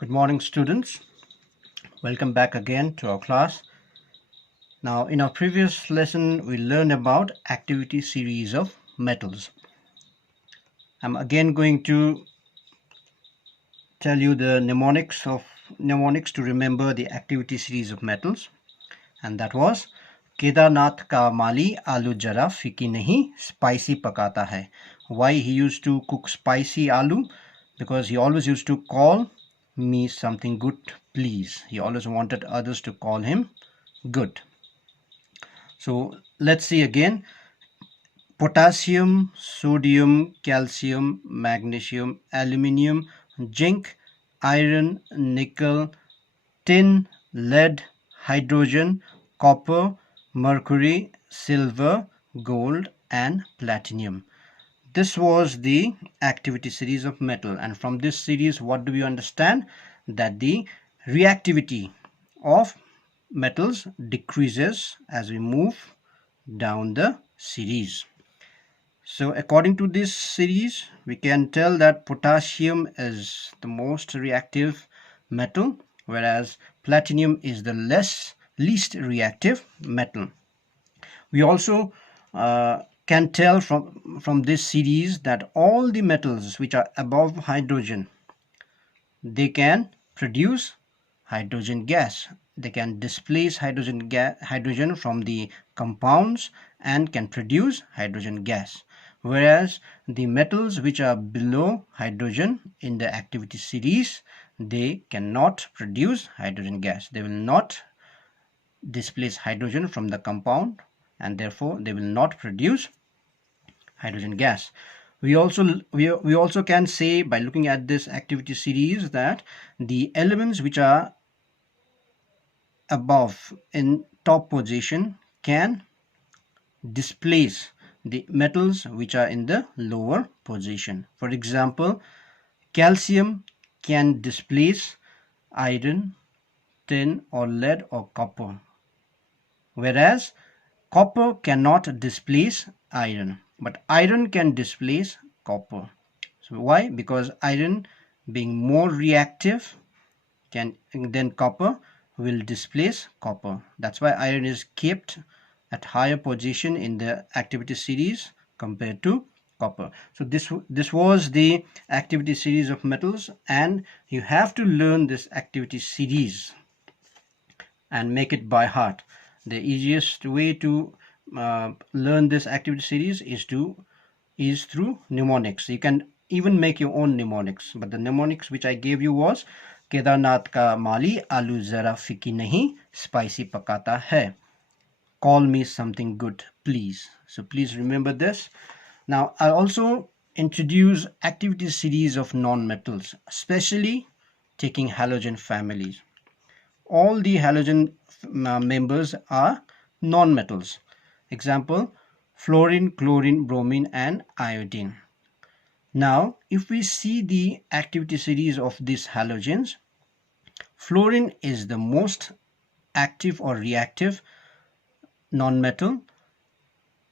Good morning, students. Welcome back again to our class. Now, in our previous lesson, we learned about activity series of metals. I'm again going to tell you the mnemonics to remember the activity series of metals, and that was Kedarnath ka mali aloo jara fiki nahi spicy pakata hai. Why he used to cook spicy aloo? Because he always used to call me something good, please. He always wanted others to call him good. So let's see again. Potassium, sodium, calcium, magnesium, aluminium, zinc, iron, nickel, tin, lead, hydrogen, copper, mercury, silver, gold, and platinum. This was the activity series of metal, and from this series what do we understand? That the reactivity of metals decreases as we move down the series. So according to this series, we can tell that potassium is the most reactive metal, whereas platinum is the least reactive metal. We also can tell from this series that all the metals which are above hydrogen, they can produce hydrogen gas. They can displace hydrogen from the compounds and can produce hydrogen gas. Whereas the metals which are below hydrogen in the activity series, they cannot produce hydrogen gas. They will not displace hydrogen from the compound, and therefore they will not produce hydrogen gas. We also can say, by looking at this activity series, that the elements which are above in top position can displace the metals which are in the lower position. For example, calcium can displace iron, tin, or lead, or copper, whereas copper cannot displace iron, but iron can displace copper. So why? Because iron, being more reactive than copper, will displace copper. That's why iron is kept at higher position in the activity series compared to copper. So this was the activity series of metals, and you have to learn this activity series and make it by heart. The easiest way to learn this activity series is through mnemonics. You can even make your own mnemonics, but the mnemonics which I gave you was Kedarnath ka mali aloo zara fiki nahi spicy pakata hai. Call me something good, please. So please remember this. Now I also introduce activity series of non-metals, especially taking halogen families. All the halogen members are non-metals. Example, fluorine, chlorine, bromine, and iodine. Now, if we see the activity series of these halogens, fluorine is the most active or reactive non-metal,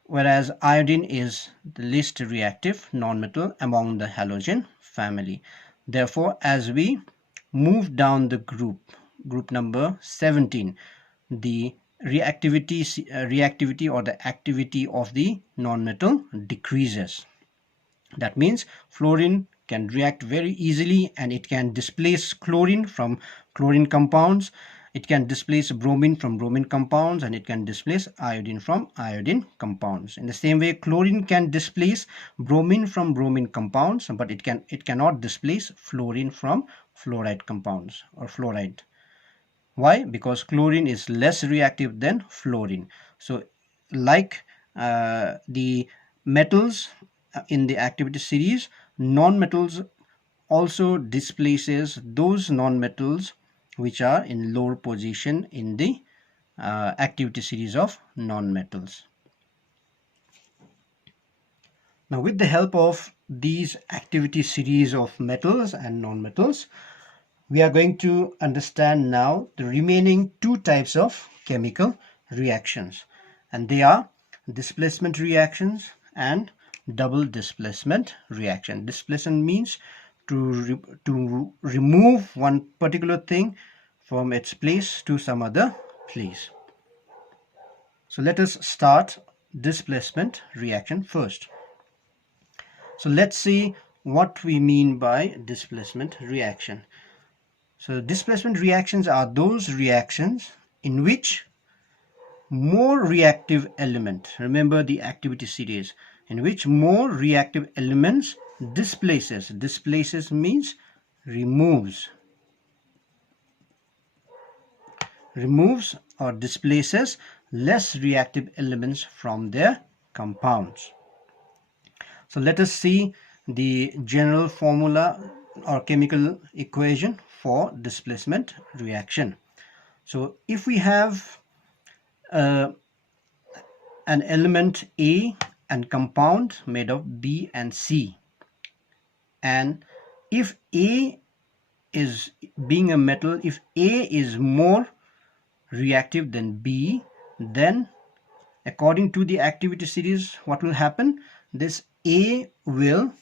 whereas iodine is the least reactive non-metal among the halogen family. Therefore, as we move down the group number 17, the reactivity or the activity of the non-metal decreases. That means fluorine can react very easily, and it can displace chlorine from chlorine compounds. It can displace bromine from bromine compounds, and it can displace iodine from iodine compounds. In the same way, chlorine can displace bromine from bromine compounds, but it cannot displace fluorine from fluoride compounds or fluoride. Why? Because chlorine is less reactive than fluorine. So like the metals in the activity series, non-metals also displaces those non-metals which are in lower position in the activity series of non-metals. Now, with the help of these activity series of metals and non-metals, we are going to understand now the remaining two types of chemical reactions, and they are displacement reactions and double displacement reaction. Displacement means to remove one particular thing from its place to some other place. So let us start displacement reaction first. So let's see what we mean by displacement reaction. So displacement reactions are those reactions in which more reactive element, remember the activity series, in which more reactive elements displaces means removes or displaces less reactive elements from their compounds. So let us see the general formula or chemical equation for displacement reaction. So if we have an element A and compound made of B and C, and if A is being a metal, if A is more reactive than B, then according to the activity series, what will happen? This A will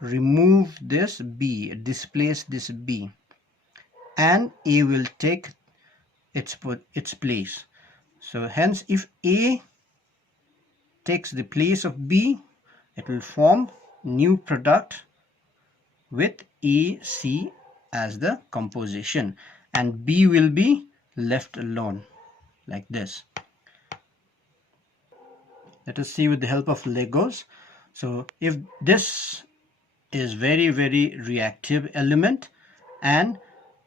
remove this B, displace this B, and A will take its place. So hence, if A takes the place of B, it will form new product with AC as the composition, and B will be left alone like this. Let us see with the help of Legos. So if this is very reactive element and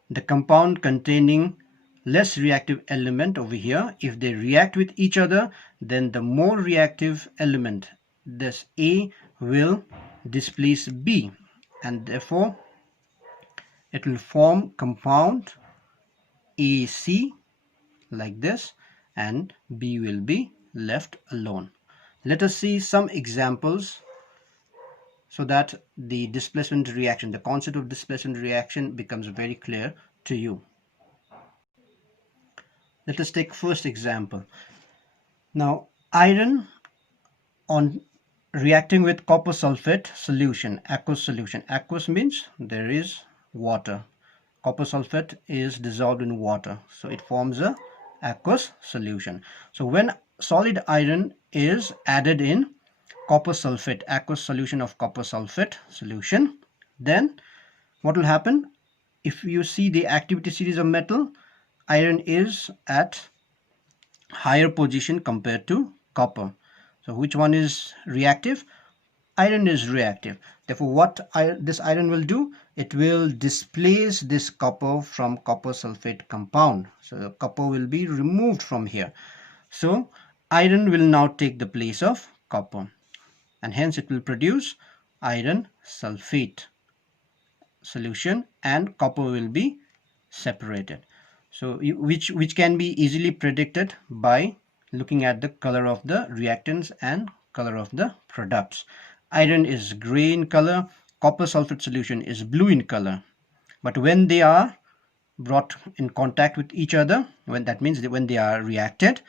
the compound containing less reactive element over here, if they react with each other, then the more reactive element, this A, will displace B, and therefore it will form compound AC like this, and B will be left alone. Let us see some examples so that the displacement reaction, the concept of displacement reaction becomes very clear to you. Let us take first example. Now, iron on reacting with copper sulfate solution, aqueous solution. Aqueous means there is water. Copper sulfate is dissolved in water, so it forms a aqueous solution. So when solid iron is added in copper sulfate, aqueous solution of copper sulfate solution, then what will happen? If you see the activity series of metal, iron is at higher position compared to copper. So which one is reactive? Iron is reactive. Therefore, what this iron will do? It will displace this copper from copper sulfate compound. So the copper will be removed from here. So iron will now take the place of copper, and hence it will produce iron sulfate solution, and copper will be separated. So which can be easily predicted by looking at the color of the reactants and color of the products. Iron is gray in color, copper sulfate solution is blue in color. But when they are brought in contact with each other, that means that when they are reacted,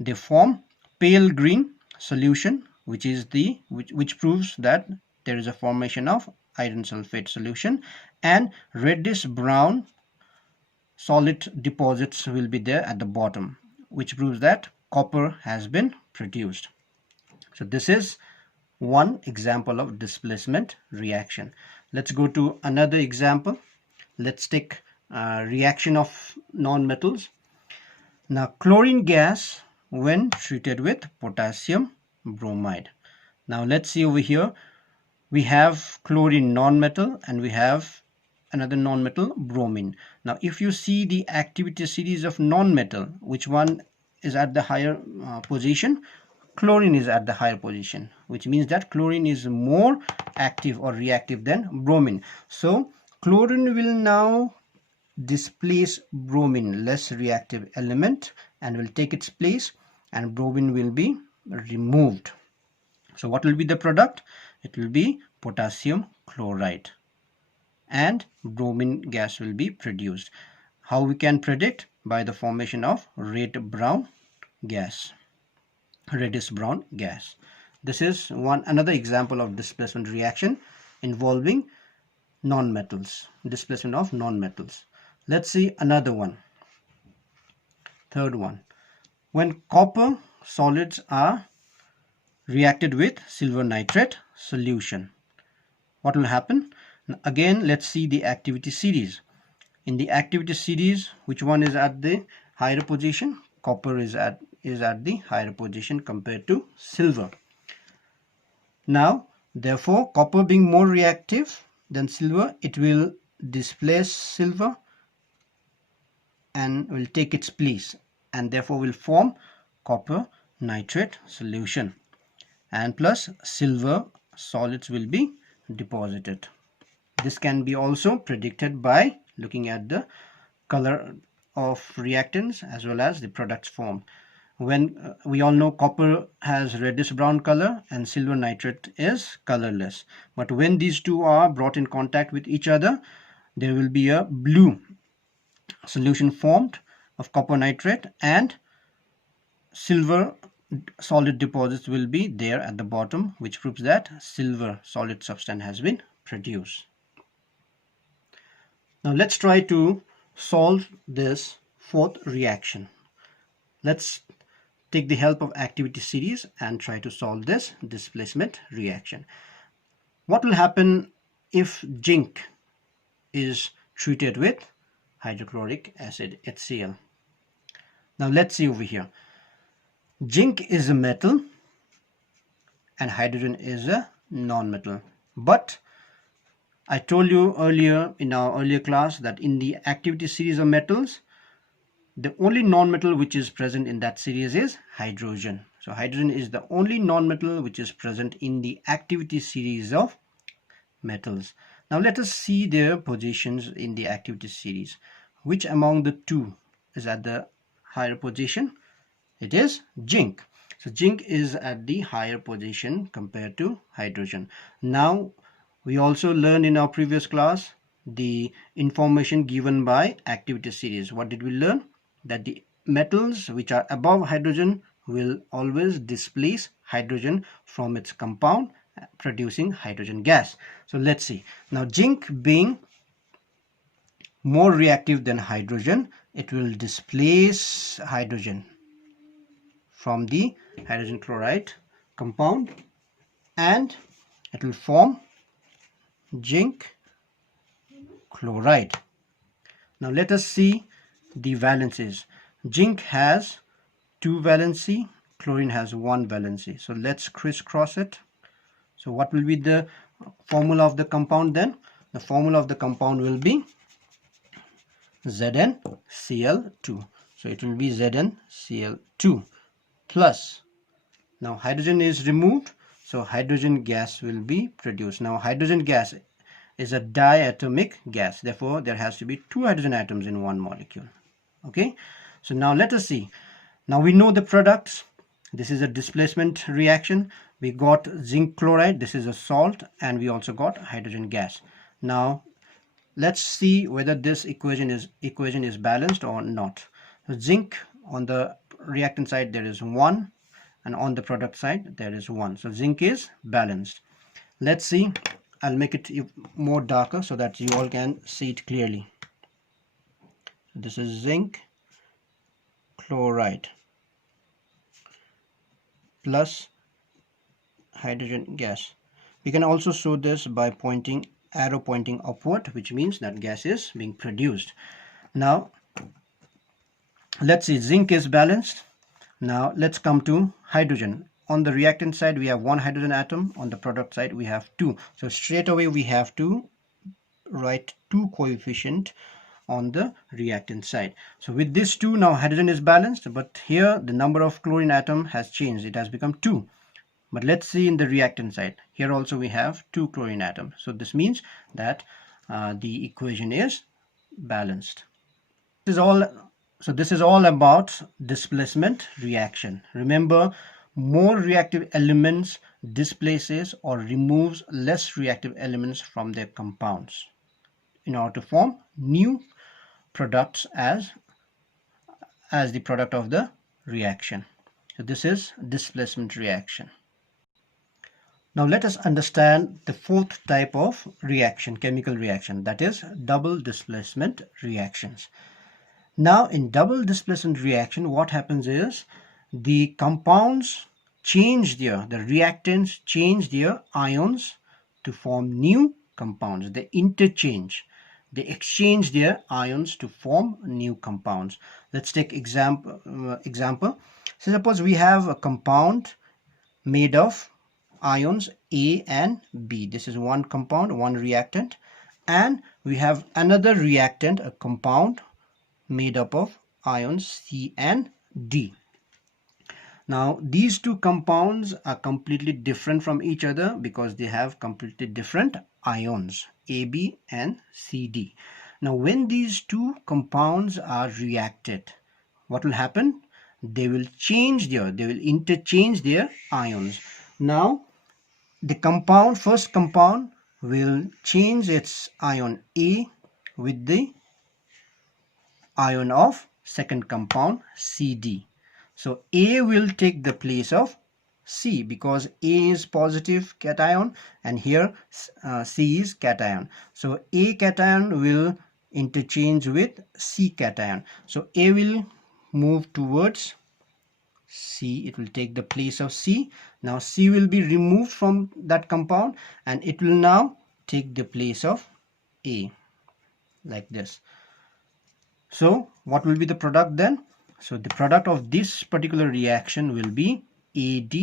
they form pale green solution, which proves that there is a formation of iron sulfate solution, and reddish brown solid deposits will be there at the bottom, which proves that copper has been produced. So this is one example of displacement reaction. Let's go to another example. Let's take reaction of non-metals. Now, chlorine gas when treated with potassium bromide. Now let's see over here. We have chlorine non-metal and we have another non-metal, bromine. Now if you see the activity series of non-metal, which one is at the higher position? Chlorine is at the higher position, which means that chlorine is more active or reactive than bromine. So chlorine will now displace bromine, less reactive element, and will take its place, and bromine will be removed. So what will be the product? It will be potassium chloride, and bromine gas will be produced. How we can predict? By the formation of reddish brown gas. This is another example of displacement reaction involving non-metals, displacement of non-metals. Let's see another one, third one. When copper solids are reacted with silver nitrate solution, what will happen? Again, let's see the activity series. In the activity series, which one is at the higher position? Copper is at the higher position compared to silver. Now, therefore, copper being more reactive than silver, it will displace silver and will take its place, and therefore will form copper nitrate solution, and plus silver solids will be deposited. This can be also predicted by looking at the color of reactants as well as the products formed. When we all know copper has reddish brown color and silver nitrate is colorless, but when these two are brought in contact with each other, there will be a blue solution formed of copper nitrate, and silver solid deposits will be there at the bottom, which proves that silver solid substance has been produced. Now let's try to solve this fourth reaction. Let's take the help of activity series and try to solve this displacement reaction. What will happen if zinc is treated with hydrochloric acid, HCl? Now let's see over here. Zinc is a metal and hydrogen is a non-metal. But I told you earlier in our earlier class that in the activity series of metals, the only non-metal which is present in that series is hydrogen. So hydrogen is the only non-metal which is present in the activity series of metals. Now let us see their positions in the activity series. Which among the two is at the higher position? It is zinc. So zinc is at the higher position compared to hydrogen. Now we also learned in our previous class the information given by activity series. What did we learn? That the metals which are above hydrogen will always displace hydrogen from its compound, producing hydrogen gas. So let's see. Now zinc being more reactive than hydrogen, it will displace hydrogen from the hydrogen chloride compound and it will form zinc chloride. Now let us see the valencies. Zinc has 2 valency, chlorine has 1 valency. So let's crisscross it. So what will be the formula of the compound then? The formula of the compound will be ZnCl2. So it will be ZnCl2 plus. Now hydrogen is removed, so hydrogen gas will be produced. Now hydrogen gas is a diatomic gas, therefore there has to be 2 hydrogen atoms in one molecule. Okay, so now let us see. Now we know the products. This is a displacement reaction. We got zinc chloride, this is a salt, and we also got hydrogen gas. Now let's see whether this equation is balanced or not. So zinc on the reactant side there is 1 and on the product side there is 1. So zinc is balanced. Let's see. I'll make it more darker so that you all can see it clearly. This is zinc chloride plus hydrogen gas. We can also show this by arrow pointing upward, which means that gas is being produced. Now let's see, zinc is balanced. Now let's come to hydrogen. On the reactant side we have 1 hydrogen atom, on the product side we have 2. So straight away we have to write 2 coefficient on the reactant side. So with this 2, now hydrogen is balanced, but here the number of chlorine atom has changed, it has become 2. But let's see in the reactant side, here also we have 2 chlorine atoms. So this means that the equation is balanced. This is all about displacement reaction. Remember, more reactive elements displaces or removes less reactive elements from their compounds in order to form new products as the product of the reaction. So this is displacement reaction. Now let us understand the fourth type of reaction, chemical reaction, that is double displacement reactions. Now in double displacement reaction, what happens is the compounds change the reactants change their ions to form new compounds. They interchange. They exchange their ions to form new compounds. Let's take example. So suppose we have a compound made of ions A and B. This is one compound, one reactant, and we have another reactant, a compound made up of ions C and D. Now these two compounds are completely different from each other because they have completely different ions AB and CD. Now when these two compounds are reacted, what will happen? They will interchange their ions. Now the first compound will change its ion A with the ion of second compound CD. So A will take the place of C because A is positive cation and here C is cation. So A cation will interchange with C cation. So A will move towards C, it will take the place of C. Now C will be removed from that compound and it will now take the place of A, like this. So what will be the product then? So the product of this particular reaction will be AD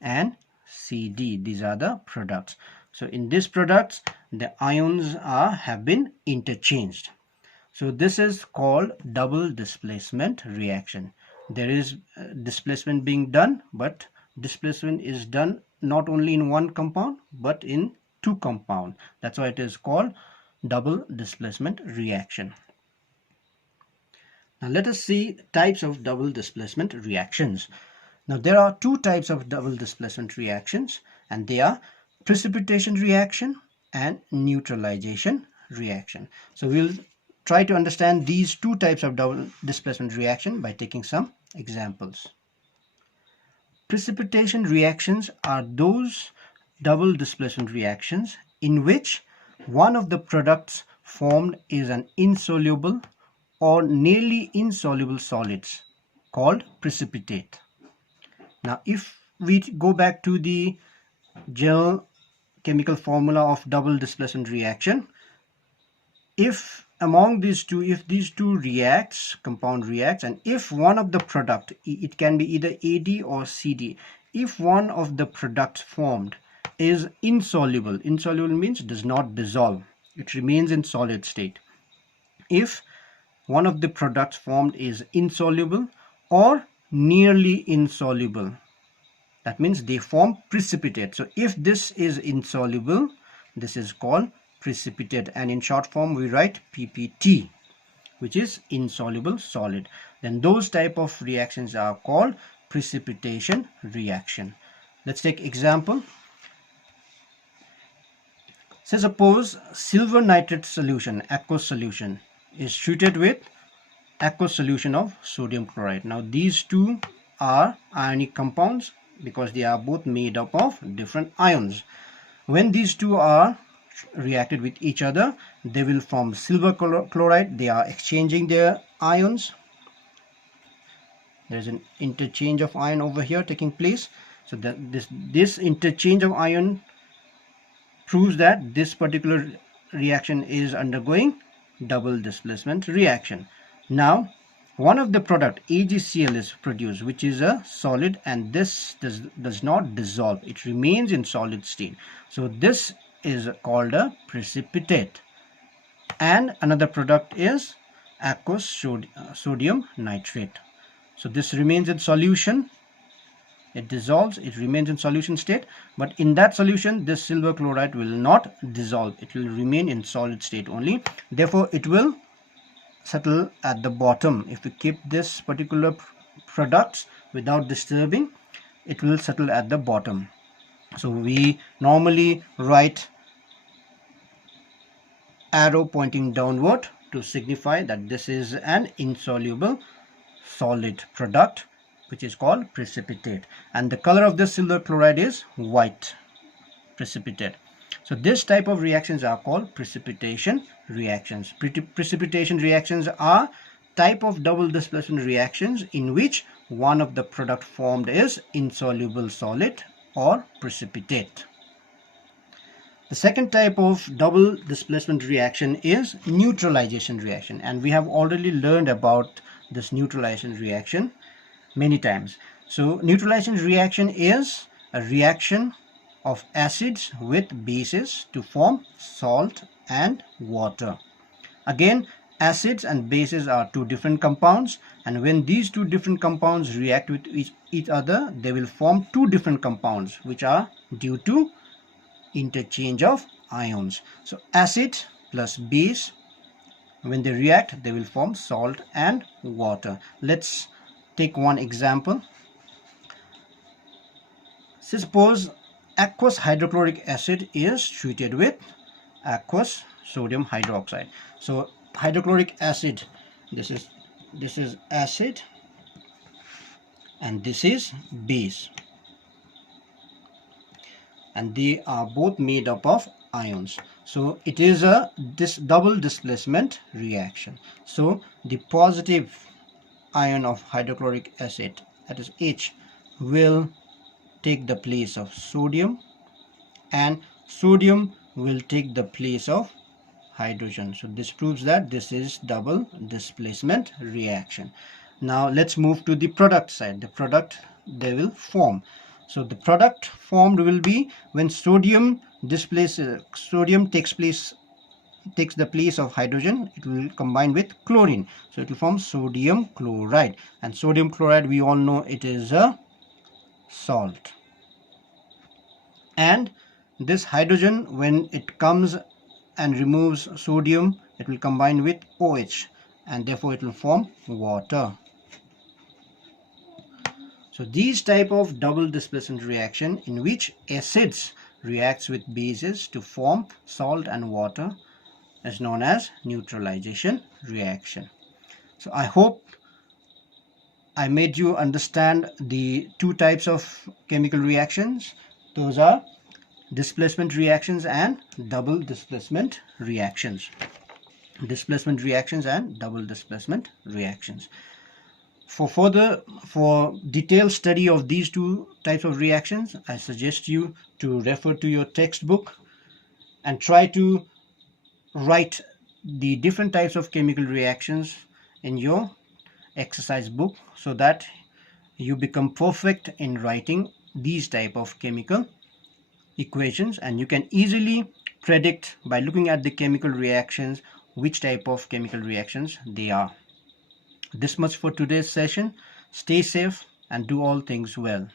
and CD. These are the products. So in these products, the ions have been interchanged. So this is called double displacement reaction. There is displacement being done, but displacement is done not only in one compound, but in two compounds. That's why it is called double displacement reaction. Now let us see types of double displacement reactions. Now there are two types of double displacement reactions, and they are precipitation reaction and neutralization reaction. So we'll try to understand these two types of double displacement reaction by taking some examples. Precipitation reactions are those double displacement reactions in which one of the products formed is an insoluble or nearly insoluble solids called precipitate. Now if we go back to the general chemical formula of double displacement reaction, if among these two, if these two compound reacts, and if one of the product, it can be either AD or CD, if one of the products formed is insoluble means does not dissolve, it remains in solid state. If one of the products formed is insoluble or nearly insoluble, that means they form precipitate. So if this is insoluble, this is called precipitate, and in short form we write PPT, which is insoluble solid. Then those type of reactions are called precipitation reaction. Let's take example. So suppose silver nitrate solution, aqueous solution, is treated with aqueous solution of sodium chloride. Now these two are ionic compounds because they are both made up of different ions. When these two are reacted with each other, they will form silver chloride. They are exchanging their ions. There's an interchange of ion over here taking place. So that this interchange of ion proves that this particular reaction is undergoing double displacement reaction. Now one of the product AgCl is produced, which is a solid, and this does not dissolve, it remains in solid state. So this is called a precipitate. And another product is aqueous sodium nitrate. So this remains in solution, it dissolves, it remains in solution state, but in that solution this silver chloride will not dissolve, it will remain in solid state only. Therefore it will settle at the bottom. If we keep this particular products without disturbing, it will settle at the bottom. So we normally write arrow pointing downward to signify that this is an insoluble solid product which is called precipitate, and the color of the silver chloride is white, precipitate. So this type of reactions are called precipitation reactions. Precipitation reactions are type of double displacement reactions in which one of the product formed is insoluble solid or precipitate. The second type of double displacement reaction is neutralization reaction, and we have already learned about this neutralization reaction many times. So neutralization reaction is a reaction of acids with bases to form salt and water. Again, acids and bases are two different compounds, and when these two different compounds react with each other, they will form two different compounds, which are due to interchange of ions. So acid plus base, when they react, they will form salt and water. Let's take one example. Suppose aqueous hydrochloric acid is treated with aqueous sodium hydroxide. So hydrochloric acid, this is acid and this is base, and they are both made up of ions. So it is a double displacement reaction. So the positive ion of hydrochloric acid, that is H, will take the place of sodium, and sodium will take the place of hydrogen. So this proves that this is double displacement reaction. Now let's move to the product side. The product they will form. So the product formed will be when sodium takes the place of hydrogen, it will combine with chlorine. So it will form sodium chloride, and sodium chloride, we all know it is a salt. And this hydrogen, when it comes and removes sodium, it will combine with OH, and therefore it will form water. So these type of double displacement reaction in which acids reacts with bases to form salt and water is known as neutralization reaction. So I hope I made you understand the two types of chemical reactions. Those are displacement reactions and double displacement reactions. Displacement reactions and double displacement reactions. For detailed study of these two types of reactions, I suggest you to refer to your textbook and try to write the different types of chemical reactions in your exercise book, so that you become perfect in writing these type of chemical equations, and you can easily predict by looking at the chemical reactions which type of chemical reactions they are. This much for today's session. Stay safe and do all things well.